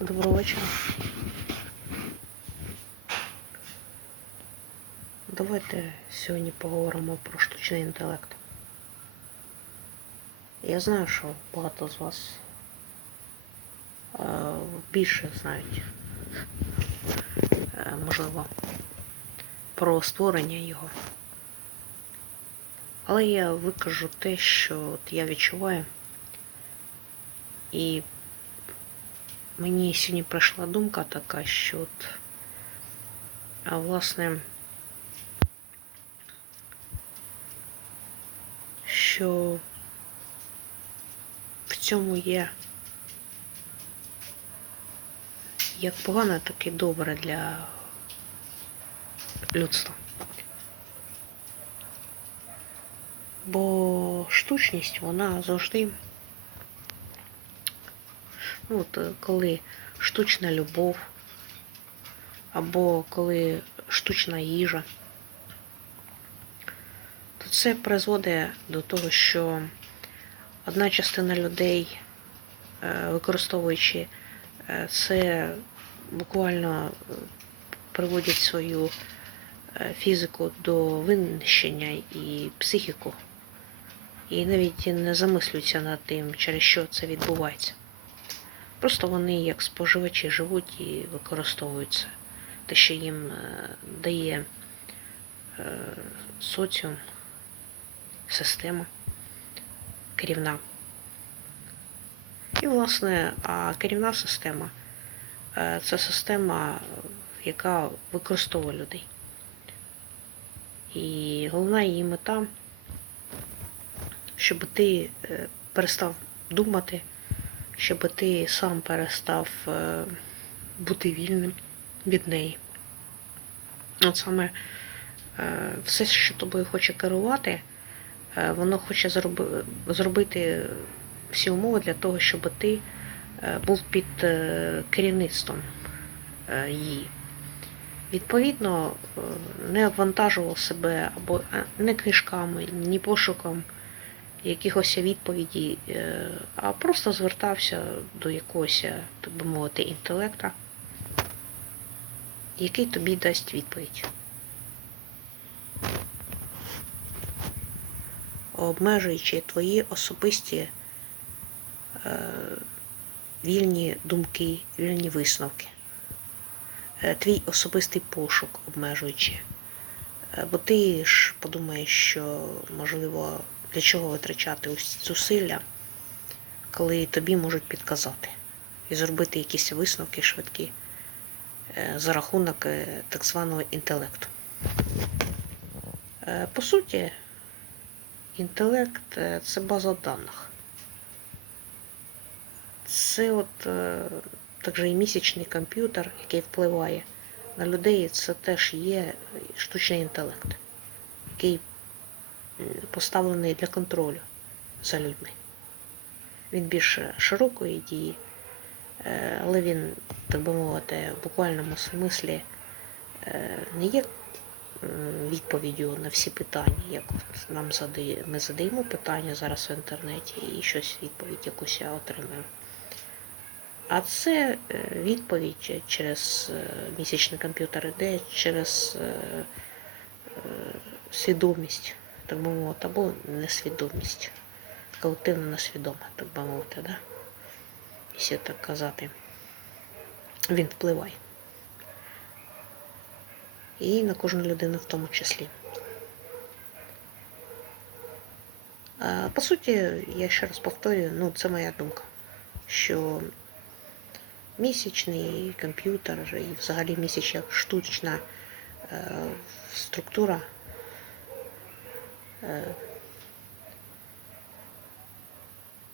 Доброго вечора. Давайте сьогодні поговоримо про штучний інтелект. Я знаю, що багато з вас е, більше знають, е, можливо, про створення його. Але я викажу те, що от я відчуваю. І мені сьогодні прийшла думка така, що от, а власне, що в цьому є як погано, так і добре для людства. Бо штучність, вона завжди Ну, от е, коли штучна любов, або коли штучна їжа, то це призводить до того, що одна частина людей, е, використовуючи е, це, буквально приводять свою фізику до винищення і психіку, і навіть не замислюються над тим, через що це відбувається. Просто вони як споживачі живуть і використовуються. Те, що їм е, дає е, соціум, система керівна. І, власне, а керівна система е, це система, яка використовує людей. І головна її мета, щоб ти перестав думати щоб ти сам перестав е, бути вільним від неї. От саме е, все, що тобою хоче керувати, е, воно хоче зробити всі умови для того, щоб ти був під керівництвом її. Відповідно, не обвантажував себе або не книжками, ні пошуком якихось відповідей, е, а просто звертався до якогось, е, так би мовити, інтелекта, який тобі дасть відповідь. Обмежуючи твої особисті е, вільні думки, вільні висновки, твій особистий пошук обмежуючи. Бо ти ж подумаєш, що можливо для чого витрачати зусилля, коли тобі можуть підказати і зробити якісь висновки швидкі е, за рахунок е, так званого інтелекту. Е, по суті, інтелект це база даних. Це от так і місячний комп'ютер, який впливає на людей, це теж є штучний інтелект, який поставлений для контролю за людьми. Він більш широкої дії, е, але він, так би мовити, в буквальному смислі е, не є відповіддю на всі питання, як нам задає, ми задаємо питання зараз в інтернеті і щось відповідь якусь я отримаю. А це е, відповідь через місячний комп'ютер іде через свідомість так би мовити, або несвідомість. Колективно несвідома, так би мовити, да? якщо так казати. Він впливає. І на кожну людину в тому числі. По суті, я ще раз повторюю, ну це моя думка, що місячний комп'ютер і взагалі місяць як штучна е, структура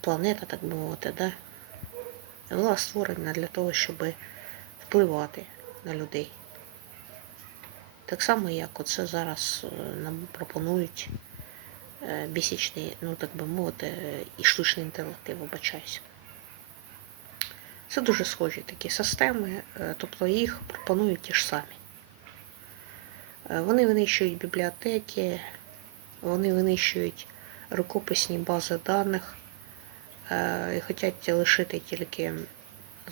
планета, так би мовити, да? була створена для того, щоб впливати на людей. Так само, як оце зараз е, нам пропонують е, бісічний, ну так би мовити, і штучний інтелект, я вибачаюся. Це дуже схожі такі системи, тобто їх пропонують ті ж самі. Вони винищують бібліотеки, вони винищують рукописні бази даних е, і хочуть лишити тільки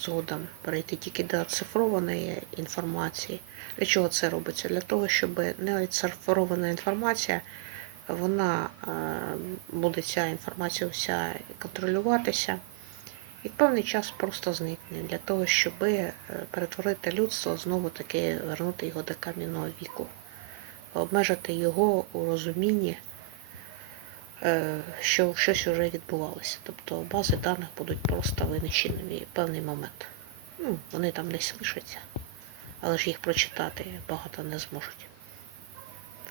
згодом перейти тільки до цифрованої інформації. Для чого це робиться? Для того, щоб не цифрована інформація, вона е, буде ця інформація вся контролюватися і в певний час просто зникне для того, щоб е, перетворити людство знову таки вернути його до кам'яного віку, обмежити його у розумінні, е, що щось вже відбувалося. Тобто бази даних будуть просто винищені в певний момент. Ну, вони там десь лишаться, але ж їх прочитати багато не зможуть.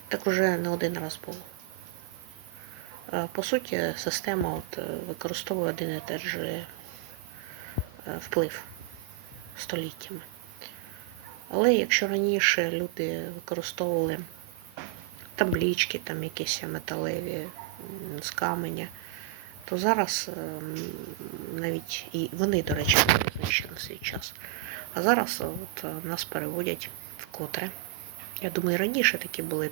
Так уже не один раз було. Е, По суті, система от, е, використовує один і той же вплив століттями. Але якщо раніше люди використовували таблічки, там якісь металеві з каменя, то зараз ем, навіть і вони, до речі, були знищені на свій час. А зараз от, е, нас переводять вкотре. Я думаю, раніше такі були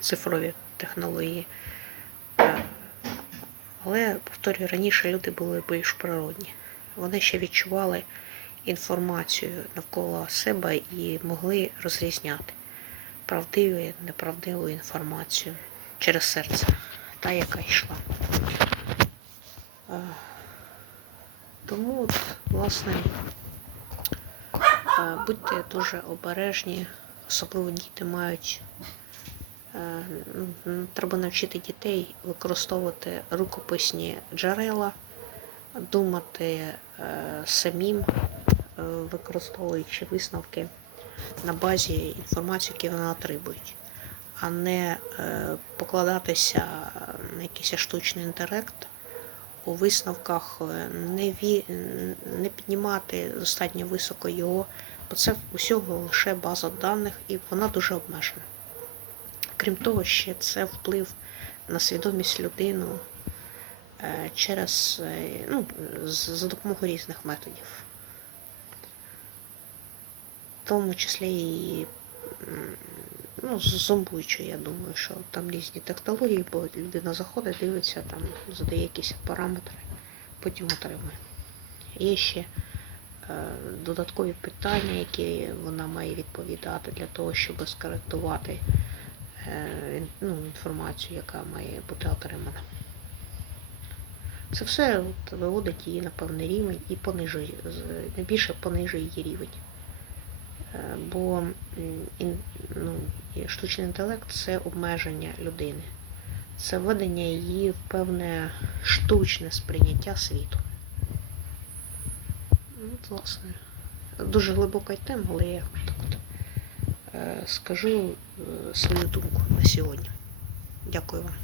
цифрові технології. Е, Але, повторюю, раніше люди були більш природні. Вони ще відчували інформацію навколо себе і могли розрізняти правдиву і неправдиву інформацію через серце, та, яка йшла. Е, Тому, от, власне, е, будьте дуже обережні, особливо діти мають. е, ну, Треба навчити дітей використовувати рукописні джерела, думати самим, використовуючи висновки на базі інформації, яку вони отримують, а не е, покладатися на якийсь штучний інтелект у висновках, е, не, ві... не піднімати достатньо високо його, бо це усього лише база даних і вона дуже обмежена. Крім того, ще це вплив на свідомість людину е, через ну, за допомогою різних методів. Тому числі і ну, зомбуючи, я думаю, що там різні технології, бо людина заходить, дивиться, там, задає якісь параметри, потім отримує. Є ще е, додаткові питання, які вона має відповідати для того, щоб скоректувати е, ну, інформацію, яка має бути отримана. Це все от, виводить її на певний рівень і понижує, найбільше понижує її рівень. Бо ну, штучний інтелект це обмеження людини, це введення її в певне штучне сприйняття світу. Ну, от, власне, дуже глибока тема, але я так от е, скажу е, свою думку на сьогодні. Дякую вам.